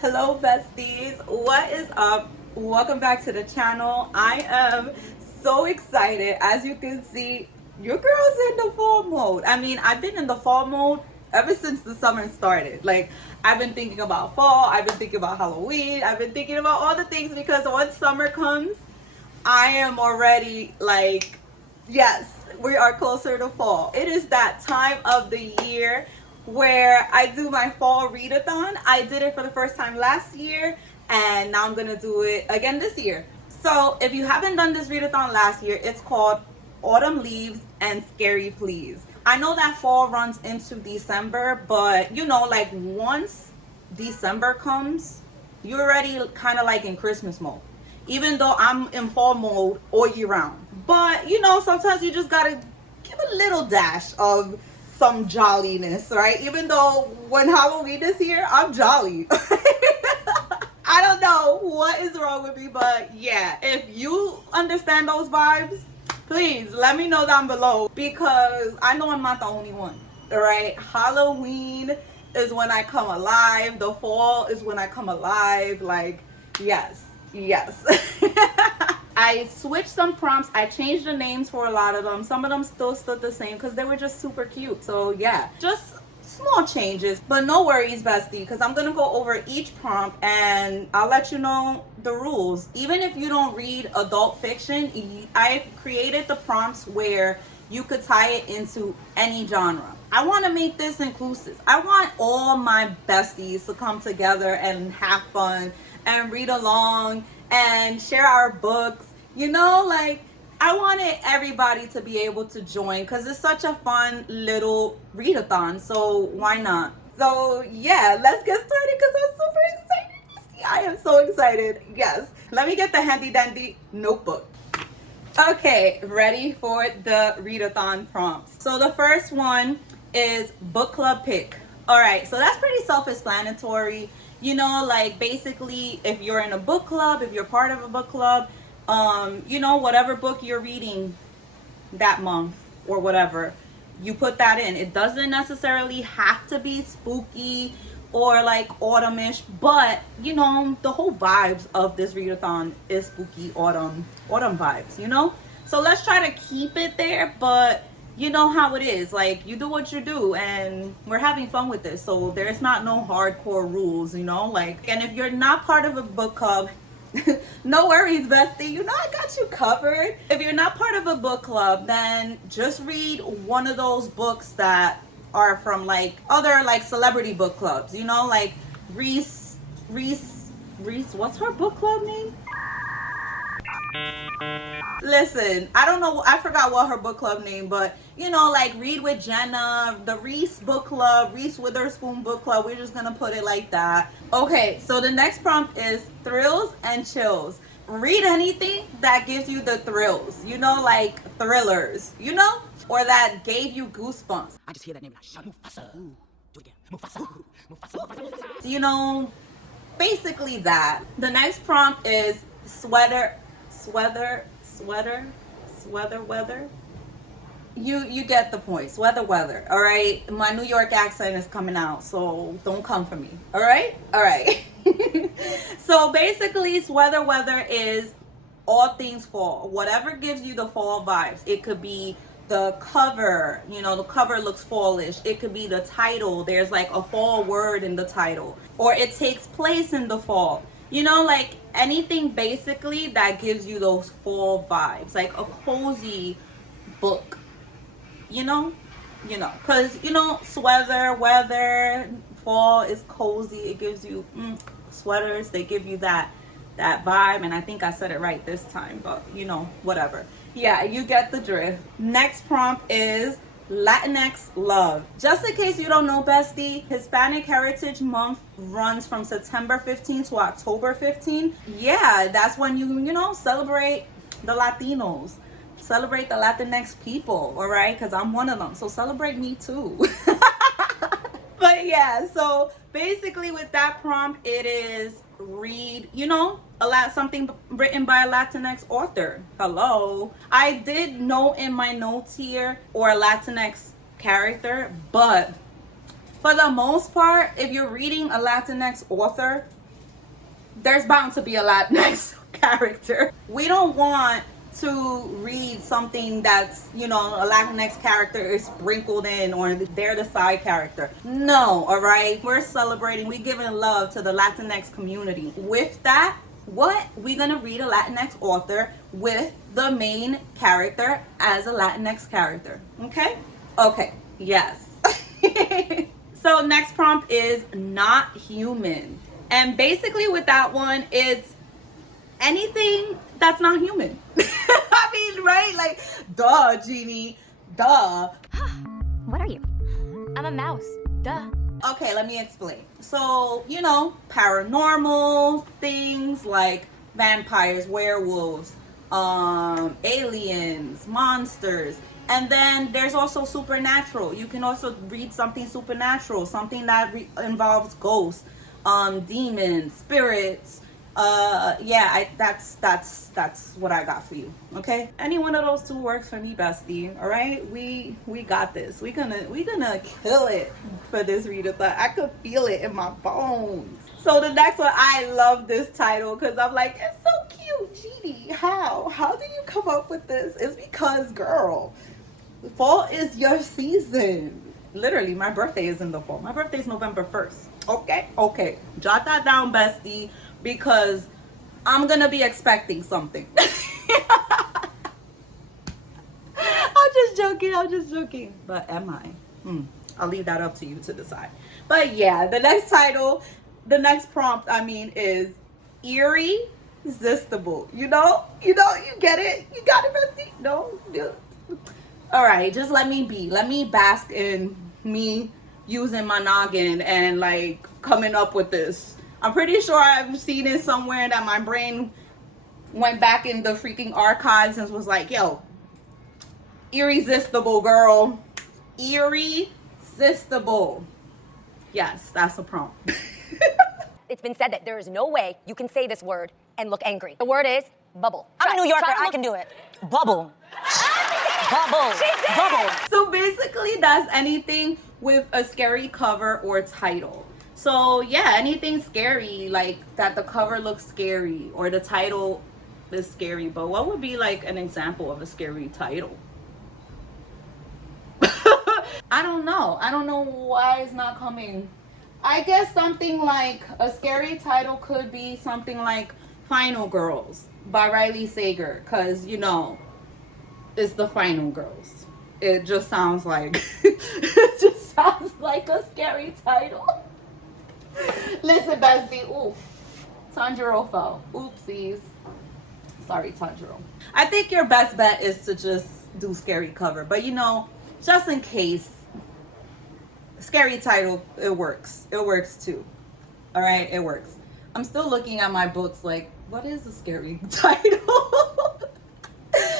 Hello besties, what is up? Welcome back to the channel. I am so excited. As you can see, your girl's in the fall mode. I mean, I've been in the fall mode ever since the summer started. Like, I've been thinking about fall, I've been thinking about Halloween, I've been thinking about all the things, because once summer comes, I am already like, yes, we are closer to fall. It is that time of the year where I do my fall readathon. I did it for the first time last year, and now I'm gonna do it again this year. So if you haven't done this readathon last year, it's called Autumn Leaves and Scary Please. I know that fall runs into December, but you know, like once December comes, you're already kind of like in Christmas mode, even though I'm in fall mode all year round. But you know, sometimes you just gotta give a little dash of some jolliness, right? Even though when Halloween is here, I'm jolly. I don't know what is wrong with me, but yeah, if you understand those vibes, please let me know down below, because I know I'm not the only one. All right, Halloween is when I come alive. The fall is when I come alive. Like, yes. I switched some prompts. I changed the names for a lot of them. Some of them still stood the same because they were just super cute. So yeah, just small changes, but no worries, bestie, because I'm gonna go over each prompt and I'll let you know the rules. Even if you don't read adult fiction, I created the prompts where you could tie it into any genre. I want to make this inclusive. I want all my besties to come together and have fun and read along and share our books. You know, like, I wanted everybody to be able to join because it's such a fun little readathon. So why not? So yeah, let's get started because I'm super excited. I am so excited. Yes. Let me get the handy dandy notebook. Okay, ready for the readathon prompts. So the first one is book club pick. All right, so that's pretty self-explanatory. You know, like basically if you're in a book club, if you're part of a book club, you know, whatever book you're reading that month or whatever, you put that in. It doesn't necessarily have to be spooky or like autumnish, but you know, the whole vibes of this readathon is spooky autumn vibes, you know? So let's try to keep it there, but you know how it is. Like, you do what you do, and we're having fun with this. So there's not no hardcore rules, you know? Like, and if you're not part of a book club, no worries, bestie. You know, I got you covered. If you're not part of a book club, then just read one of those books that are from like other like celebrity book clubs. You know, like Reese. What's her book club name? Listen, I don't know, I forgot what her book club name, but you know, like Read with Jenna, the Reese book club, Reese Witherspoon book club. We're just gonna put it like that. Okay, so the next prompt is thrills and chills. Read anything that gives you the thrills, you know, like thrillers, you know, or that gave you goosebumps. I just hear that name like Mufasa. Do it again. Mufasa. Mufasa. You know, basically that. The next prompt is sweater weather. You get the point. Sweater weather. All right, my New York accent is coming out, so don't come for me. All right. So basically, sweater weather is all things fall. Whatever gives you the fall vibes. It could be the cover, you know, the cover looks fallish. It could be the title. There's like a fall word in the title, or it takes place in the fall. You know, like anything basically that gives you those fall vibes, like a cozy book, you know, because, you know, sweater, weather, fall is cozy. It gives you sweaters. They give you that vibe. And I think I said it right this time, but you know, whatever. Yeah, you get the drift. Next prompt is Latinx love. Just in case you don't know, bestie, Hispanic Heritage Month runs from September 15th to October 15th. Yeah, that's when you know, celebrate the Latinos, celebrate the Latinx people, all right? Because I'm one of them, so celebrate me too. But yeah, so basically with that prompt, it is read, you know, something written by a Latinx author. Hello. I did note in my notes here, or a Latinx character, but for the most part, if you're reading a Latinx author, there's bound to be a Latinx character. We don't want to read something that's, you know, a Latinx character is sprinkled in or they're the side character. No, all right? We're celebrating, we're giving love to the Latinx community. With that, we're gonna read a Latinx author with the main character as a Latinx character. Okay? Okay, yes. So next prompt is not human. And basically with that one, it's anything that's not human. I mean, right? Like, duh, Ginnie, duh. What are you? I'm a mouse. Duh. Okay, let me explain. So, you know, paranormal things like vampires, werewolves, aliens, monsters. And then there's also supernatural. You can also read something supernatural, something that involves ghosts, demons, spirits. That's what I got for you. Okay, any one of those two works for me, bestie. All right, we got this. We gonna kill it for this readathon. I could feel it in my bones. So the next one, I love this title because I'm like, it's so cute. Ginnie, how did you come up with this? It's because, girl, fall is your season. Literally, my birthday is in the fall. My birthday is November 1st. Okay, jot that down, bestie, because I'm gonna be expecting something. I'm just joking. But am I? I'll leave that up to you to decide. But yeah, the next prompt, I mean, is irresistible. You get it? You got it, bestie? No? All right, just let me be. Let me bask in me using my noggin and like coming up with this. I'm pretty sure I've seen it somewhere that my brain went back in the freaking archives and was like, yo, irresistible, girl. Irresistible. Yes, that's a prompt. It's been said that there is no way you can say this word and look angry. The word is bubble. I'm a New Yorker. I can do it. Bubble. Bubble. Bubble. So basically, that's anything with a scary cover or title. So yeah, anything scary, like that the cover looks scary or the title is scary. But what would be like an example of a scary title? I don't know why it's not coming. I guess something like a scary title could be something like Final Girls by Riley Sager, because you know it's the Final Girls. It just sounds like a scary title. Listen, bestie. Oof. Tanjiro fell. Oopsies. Sorry, Tanjiro. I think your best bet is to just do scary cover. But you know, just in case, scary title, it works. It works too. All right, it works. I'm still looking at my books like, what is a scary title?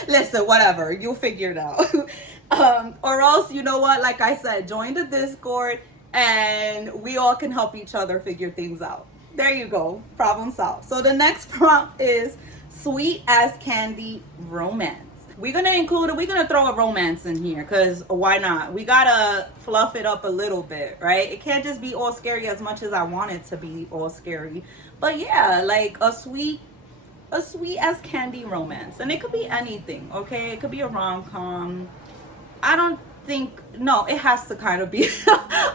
Listen, whatever. You'll figure it out. Or else, you know what? Like I said, join the Discord and we all can help each other figure things out. There you go. Problem solved. So the next prompt is sweet as candy romance. We're gonna throw a romance in here because why not? We gotta fluff it up a little bit, right? It can't just be all scary as much as I want it to be all scary. But yeah, like a sweet as candy romance. And it could be anything, okay? It could be a rom-com. It has to kind of be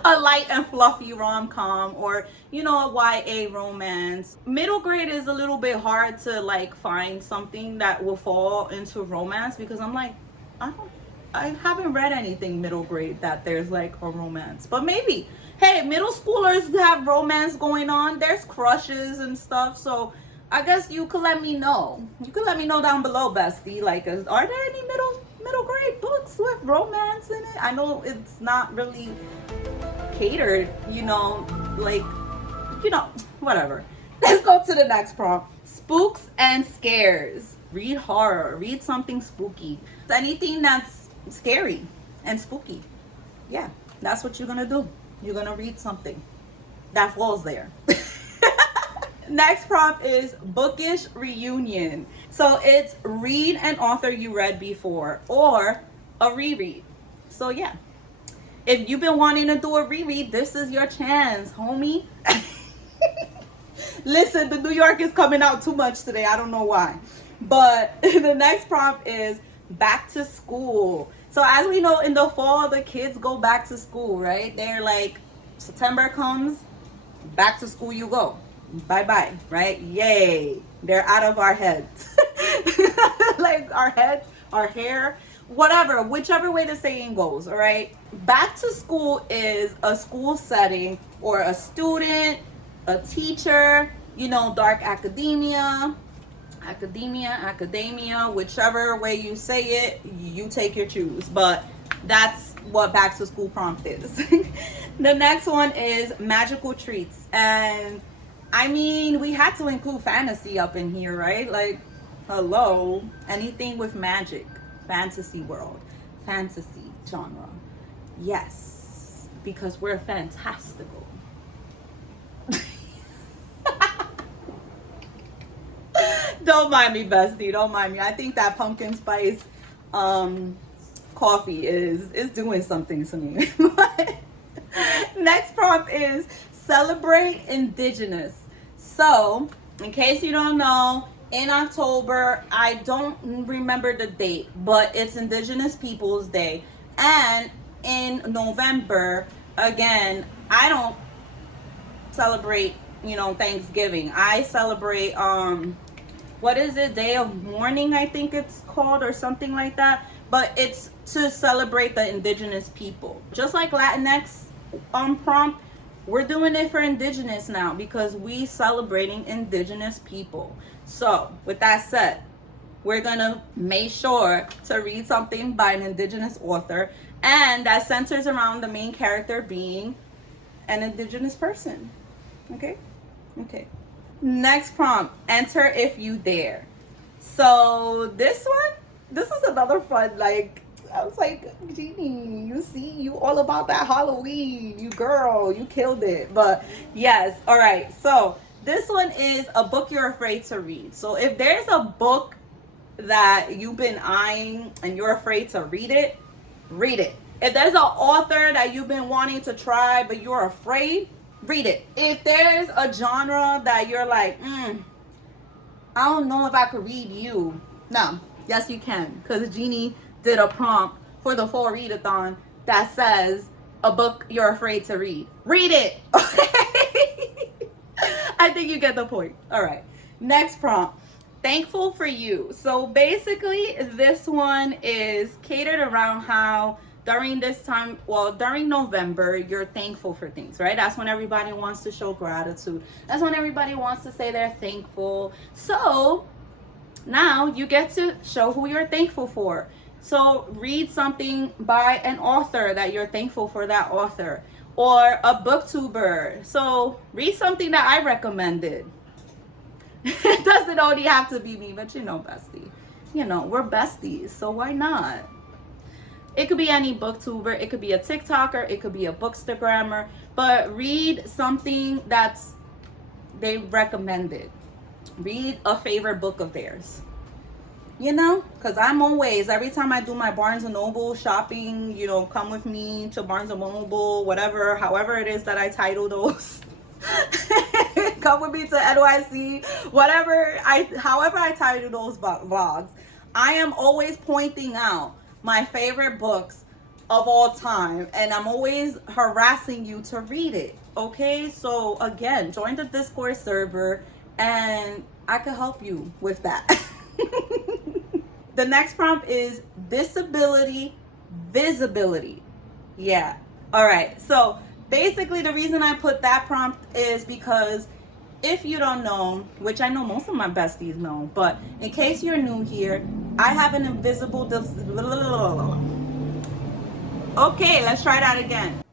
a light and fluffy rom-com or, you know, a YA romance. Middle grade is a little bit hard to like find something that will fall into romance because I'm like, I haven't read anything middle grade that there's like a romance. But maybe, hey, middle schoolers have romance going on. There's crushes and stuff. So I guess you could let me know. You could let me know down below, bestie. Like, are there any middle grade books with romance in it? I know it's not really catered, you know, like, you know, whatever. Let's go to the next prompt. Spooks and scares. Read horror. Read something spooky. Anything that's scary and spooky. Yeah, that's what you're gonna do. You're gonna read something that falls there. Next prompt is bookish reunion. So it's read an author you read before or a reread. So yeah, if you've been wanting to do a reread, this is your chance, homie. Listen, the New York is coming out too much today. I don't know why. But the next prompt is back to school. So as we know, in the fall, the kids go back to school, right? They're like, September comes, back to school you go. Bye-bye, right? Yay. They're out of our heads. Like our heads, our hair, whatever, whichever way the saying goes, all right? Back to school is a school setting or a student, a teacher, you know, dark academia, whichever way you say it, you take your choose. But that's what back to school prompt is. The next one is magical treats. And I mean, we had to include fantasy up in here, right? Like, hello, anything with magic, fantasy world, fantasy genre. Yes, because we're fantastical. Don't mind me, bestie. Don't mind me. I think that pumpkin spice coffee is doing something to me. Next prompt is celebrate Indigenous. So, in case you don't know, in October, I don't remember the date, but it's Indigenous Peoples Day. And in November, again, I don't celebrate, you know, Thanksgiving. I celebrate what is it, Day of Mourning, I think it's called, or something like that. But it's to celebrate the Indigenous people. Just like Latinx prompt, we're doing it for Indigenous now because we celebrating Indigenous people. So with that said, we're gonna make sure to read something by an Indigenous author, and that centers around the main character being an Indigenous person. Okay? Okay. Next prompt, enter if you dare. So this is another fun, like, I was like, Ginnie, you see, you all about that Halloween, you girl, you killed it. But yes, all right. So this one is a book you're afraid to read. So if there's a book that you've been eyeing and you're afraid to read it, read it. If there's an author that you've been wanting to try but you're afraid, read it. If there's a genre that you're like, I don't know if I could read you. No, yes you can, because Ginnie did a prompt for the fall readathon that says a book you're afraid to read. Read it. I think you get the point. All right. Next prompt. Thankful for you. So basically this one is catered around how during this time, well, during November, you're thankful for things, right? That's when everybody wants to show gratitude. That's when everybody wants to say they're thankful. So now you get to show who you're thankful for. So read something by an author that you're thankful for that author, or a booktuber. So read something that I recommended. It doesn't only have to be me, but you know, bestie. You know, we're besties, so why not? It could be any booktuber, it could be a TikToker, it could be a bookstagrammer, but read something that's they recommended. Read a favorite book of theirs. You know, because I'm always, every time I do my Barnes & Noble shopping, you know, come with me to Barnes & Noble, whatever, however it is that I title those. Come with me to NYC, however I title those vlogs. I am always pointing out my favorite books of all time, and I'm always harassing you to read it. Okay, so again, join the Discord server and I can help you with that. The next prompt is disability visibility. Yeah. All right. So basically the reason I put that prompt is because if you don't know, which I know most of my besties know, but in case you're new here, I have an invisible Okay, let's try that again.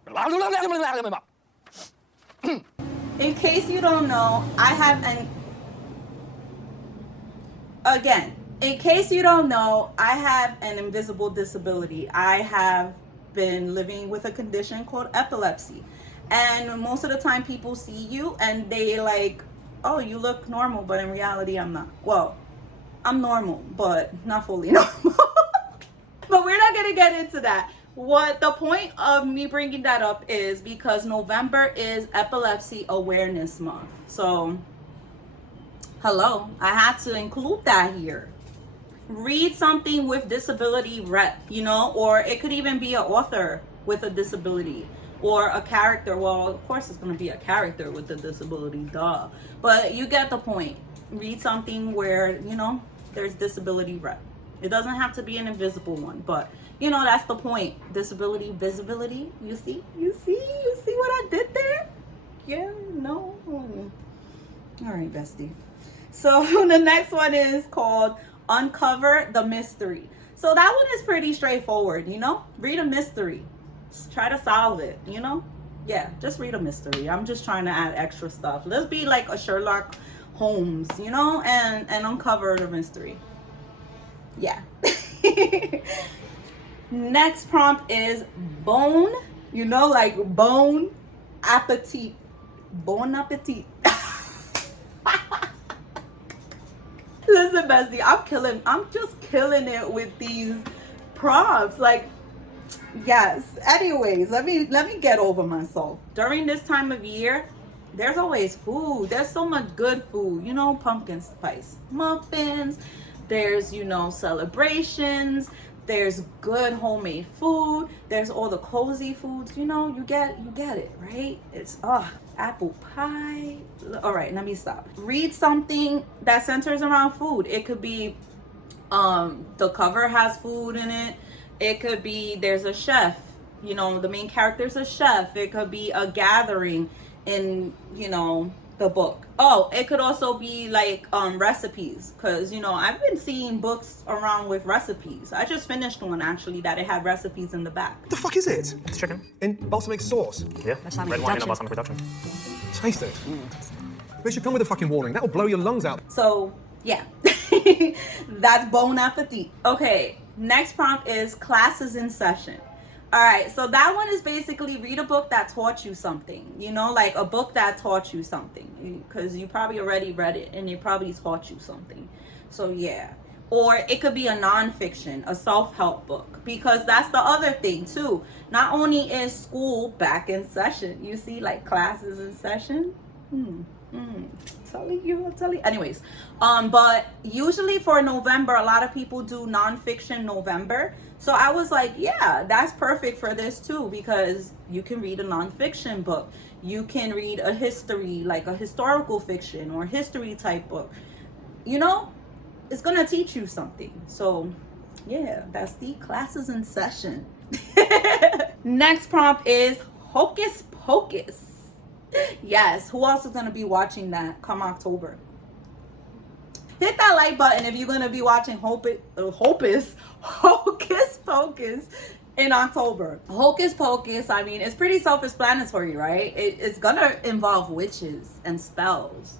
In case you don't know, I have an invisible disability. I have been living with a condition called epilepsy. And most of the time people see you and they like, oh, you look normal, but in reality I'm not. Well, I'm normal, but not fully normal. But we're not gonna get into that. What the point of me bringing that up is because November is Epilepsy Awareness Month. So Hello, I had to include that here. Read something with disability rep, you know, or it could even be an author with a disability or a character. Well, of course it's going to be a character with a disability, duh. But you get the point. Read something where, you know, there's disability rep. It doesn't have to be an invisible one, but you know, that's the point. Disability, visibility. You see what I did there? Yeah, no. All right, bestie. So the next one is called Uncover the Mystery. So that one is pretty straightforward, you know? Read a mystery. Just try to solve it, you know? Yeah, just read a mystery. I'm just trying to add extra stuff. Let's be like a Sherlock Holmes, you know? And uncover the mystery. Yeah. Next prompt is bone, you know, like bone appetit. Bon appetit. Listen, bestie, I'm just killing it with these prompts. Like, yes. Anyways, let me get over myself. During this time of year, there's always food. There's so much good food, you know, pumpkin spice muffins. There's, you know, celebrations. There's good homemade food. There's all the cozy foods. You know, you get it, right? It's apple pie. All right, let me stop. Read something that centers around food. It could be the cover has food in it. It could be there's a chef. You know, the main character's a chef. It could be a gathering in, you know, the book. Oh, it could also be like recipes, because you know I've been seeing books around with recipes. I just finished one actually that it had recipes in the back. What the fuck is it? It's chicken. In balsamic sauce. Yeah. Balsamic Red wine in a reduction. balsamic reduction. Taste it. It should come with a fucking warning. That'll blow your lungs out. So yeah, that's bon appetit. Okay, next prompt is classes in session. All right, so that one is basically read a book that taught you something, you know, like a book that taught you something, because you probably already read it and it probably taught you something. So yeah, or it could be a nonfiction, a self-help book, because that's the other thing too. Not only is school back in session, you see, like classes in session. Telling you. Anyways, but usually for November, a lot of people do nonfiction November. So I was like, yeah, that's perfect for this too, because you can read a nonfiction book. You can read a history, like a historical fiction or history type book. You know, it's gonna teach you something. So yeah, that's the classes in session. Next prompt is Hocus Pocus. Yes, who else is gonna be watching that come October? Hit that like button if you're gonna be watching Hocus Pocus in October. Hocus Pocus, I mean, it's pretty self-explanatory, right? It's gonna involve witches and spells,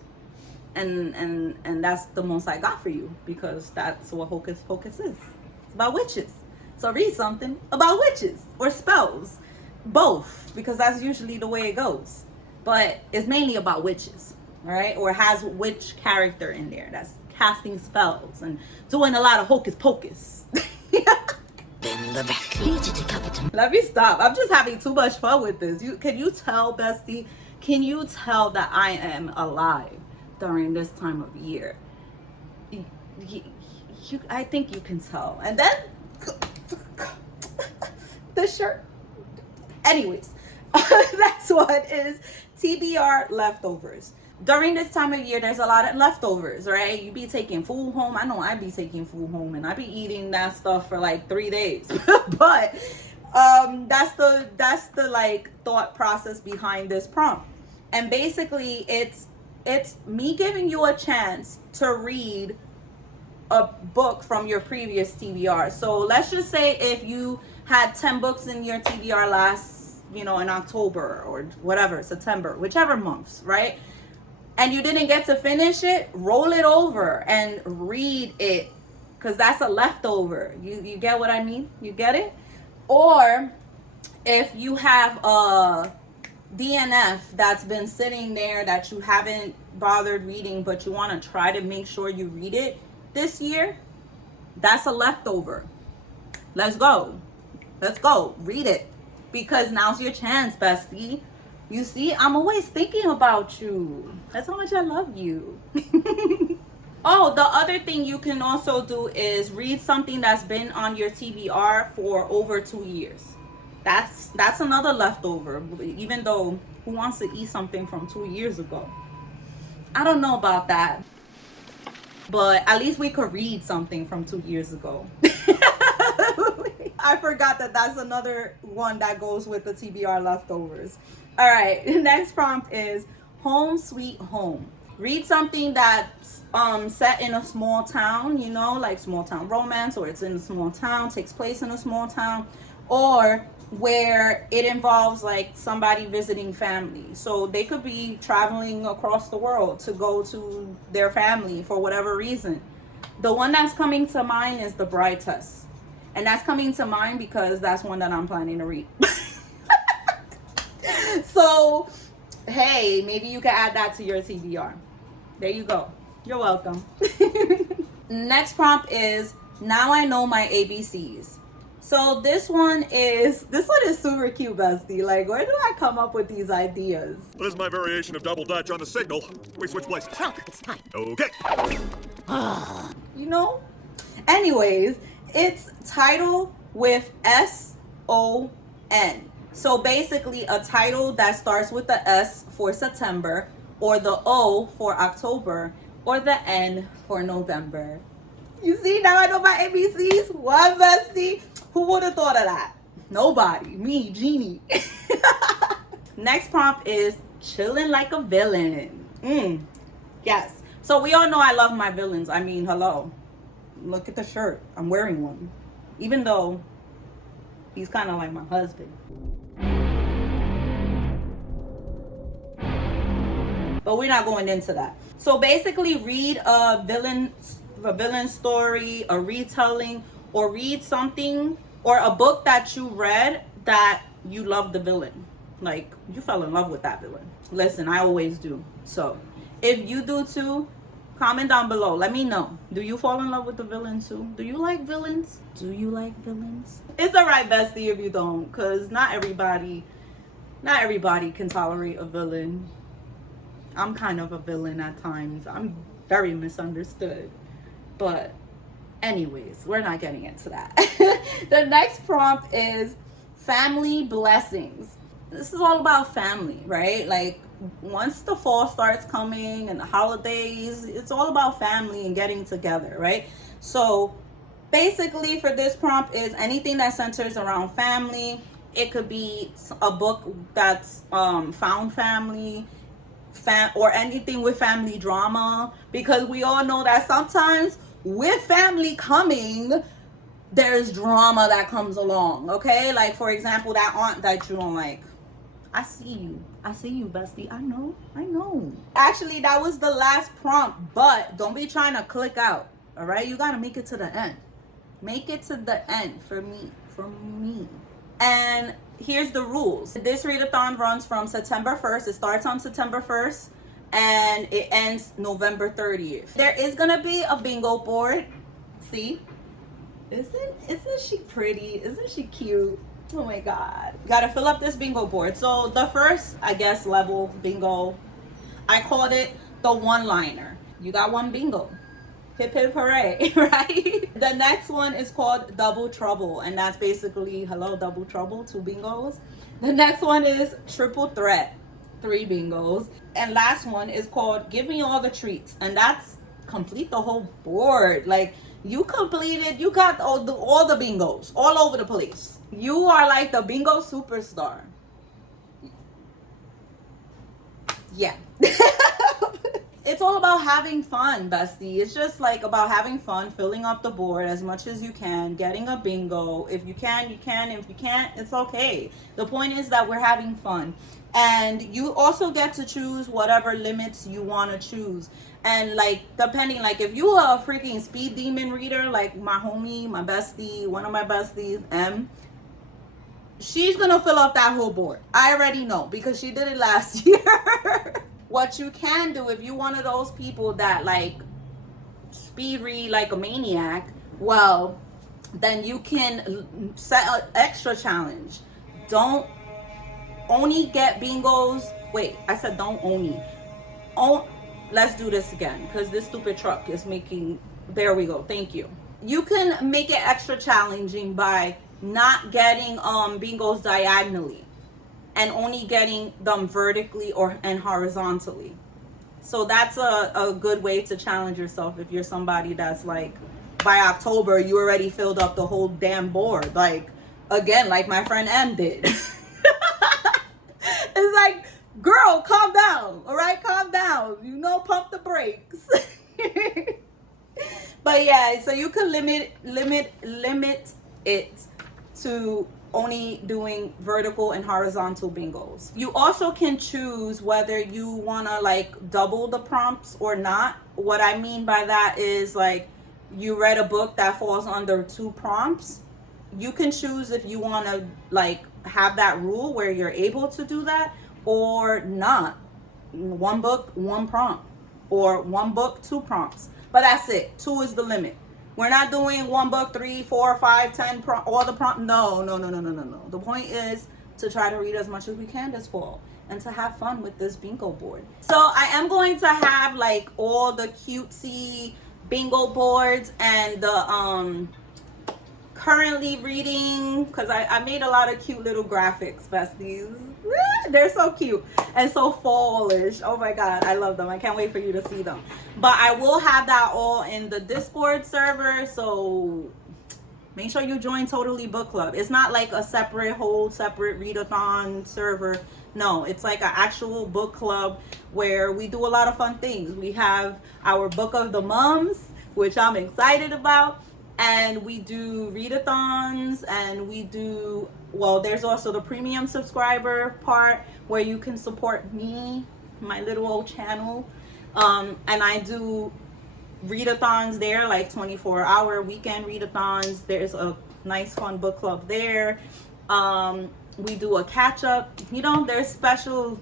and that's the most I got for you, because that's what Hocus Pocus is. It's about witches. So read something about witches or spells, both, because that's usually the way it goes. But it's mainly about witches, right? Or has witch character in there that's casting spells and doing a lot of hocus pocus. Then the back leads to capital. Let me stop. I'm just having too much fun with this. Can you tell, bestie? Can you tell that I am alive during this time of year? I think you can tell. And then the shirt. Anyways, that's what is TBR leftovers. During this time of year, there's a lot of leftovers, right? You be taking food home. I know I be taking food home and I be eating that stuff for like 3 days. But that's the like thought process behind this prompt. And basically it's me giving you a chance to read a book from your previous TBR. So let's just say if you had 10 books in your TBR last, you know, in October or whatever, September, whichever months, right? And you didn't get to finish it, roll it over and read it, because that's a leftover. You get what I mean? You get it? Or if you have a DNF that's been sitting there that you haven't bothered reading, but you want to try to make sure you read it this year, that's a leftover. Let's go. Read it, because now's your chance, bestie. You see, I'm always thinking about you. That's how much I love you. Oh, the other thing you can also do is read something that's been on your TBR for over 2 years. That's another leftover, even though who wants to eat something from 2 years ago? I don't know about that. But at least we could read something from 2 years ago. I forgot that that's another one that goes with the TBR leftovers. All right, next prompt is Home Sweet Home. Read something that's set in a small town, you know, like small town romance, or it's in a small town, takes place in a small town, or where it involves like somebody visiting family. So they could be traveling across the world to go to their family for whatever reason. The one that's coming to mind is The Bride Test. And that's coming to mind because that's one that I'm planning to read. So, hey, maybe you can add that to your TBR. There you go. You're welcome. Next prompt is Now I Know My ABCs. So this one is super cute, bestie. Like, where do I come up with these ideas? This is my variation of double dutch on the signal. We switch places. STALK, it's time. Okay. You know? Anyways, it's title with S-O-N. So basically a title that starts with the S for September, or the O for October, or the N for November. You see, now I know my ABCs. What, bestie? Who would have thought of that? Nobody. Me, Ginnie. Next prompt is Chilling Like a Villain. Yes. So we all know I love my villains. I mean, hello. Look at the shirt. I'm wearing one. Even though he's kind of like my husband. But we're not going into that. So basically read a villain story, a retelling, or read something or a book that you read that you love the villain. Like, you fell in love with that villain. Listen, I always do. So if you do too, comment down below. Let me know. Do you fall in love with the villain too? Do you like villains? Do you like villains? It's alright, bestie, if you don't, because not everybody can tolerate a villain. I'm kind of a villain at times. I'm very misunderstood. But anyways, we're not getting into that. The next prompt is family blessings. This is all about family, right? Like, once the fall starts coming and the holidays, it's all about family and getting together, right? So basically for this prompt is anything that centers around family. It could be a book that's found family, or anything with family drama, because we all know that sometimes with family coming, there's drama that comes along, okay? Like, for example, that aunt that you don't like. I see you, bestie. I know. Actually, that was the last prompt, but don't be trying to click out, all right? You gotta make it to the end. Make it to the end for me. And here's the rules. This readathon runs from September 1st. It starts on September 1st and it ends November 30th. There is gonna be a bingo board. See? Isn't she pretty? Isn't she cute? Oh my God. Gotta fill up this bingo board. So the first, I guess, level bingo, I called it the one-liner. You got one bingo. Hip hip hooray, right? The next one is called Double Trouble, and that's basically, hello, double trouble, 2 bingos. The next one is Triple Threat, 3 bingos. And last one is called Give Me All the Treats, and that's complete the whole board. Like, you completed, you got all the bingos all over the place. You are like the bingo superstar. Yeah. It's all about having fun, bestie. It's just like about having fun, filling up the board as much as you can, getting a bingo. If you can, you can. If you can't, it's okay. The point is that we're having fun. And you also get to choose whatever limits you want to choose. And like, depending, like if you are a freaking speed demon reader, like my homie, my bestie, one of my besties, M, she's gonna fill up that whole board. I already know because she did it last year. What you can do, if you're one of those people that like speed read like a maniac, well, then you can set an extra challenge. Don't only get bingos. Wait, I said don't only. let's do this again because this stupid truck is making, there we go, thank you. You can make it extra challenging by not getting bingos diagonally and only getting them vertically and horizontally. So that's a good way to challenge yourself if you're somebody that's like, by October you already filled up the whole damn board, like again, like my friend M did. It's like, girl, calm down, all right, calm down, you know, pump the brakes. But yeah, so you can limit it to only doing vertical and horizontal bingos. You also can choose whether you want to like double the prompts or not. What I mean by that is, like, you read a book that falls under 2 prompts, you can choose if you want to like have that rule where you're able to do that or not. 1 book, 1 prompt, or 1 book, 2 prompts. But that's it. 2 is the limit. We're not doing 1 book, 3, 4, 5, 10 all the prompts. No. The point is to try to read as much as we can this fall and to have fun with this bingo board. So I am going to have like all the cutesy bingo boards and the currently reading, because I made a lot of cute little graphics, besties. They're so cute and so fallish. Oh my god, I love them. I can't wait for you to see them. But I will have that all in the Discord server, so make sure you join Totally Book Club. It's not like a separate Readathon server. No, it's like an actual book club where we do a lot of fun things. We have our book of the mums, which I'm excited about, and we do readathons, and we do, well, there's also the premium subscriber part where you can support me, my little old channel, and I do readathons there, like 24-hour weekend readathons. There's a nice fun book club there. We do a catch up, you know, there's special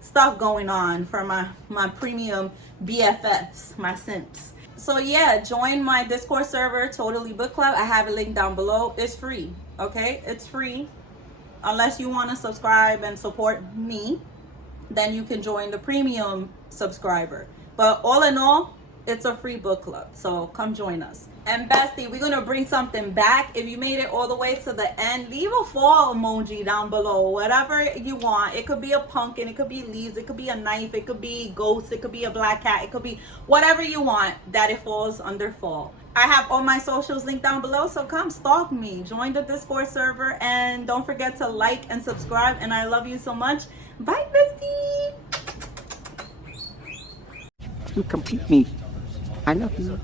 stuff going on for my premium BFFs, my simps. So yeah, join my Discord server, Totally Book Club. I have a link down below. It's free, okay? It's free. Unless you want to subscribe and support me, then you can join the premium subscriber. But all in all, it's a free book club, so come join us. And bestie, we're gonna bring something back. If you made it all the way to the end, leave a fall emoji down below, whatever you want. It could be a pumpkin, it could be leaves, it could be a knife, it could be ghosts, it could be a black cat, it could be whatever you want that it falls under fall. I have all my socials linked down below, so come stalk me, join the Discord server, and don't forget to like and subscribe. And I love you so much. Bye, bestie. You complete me. I love you.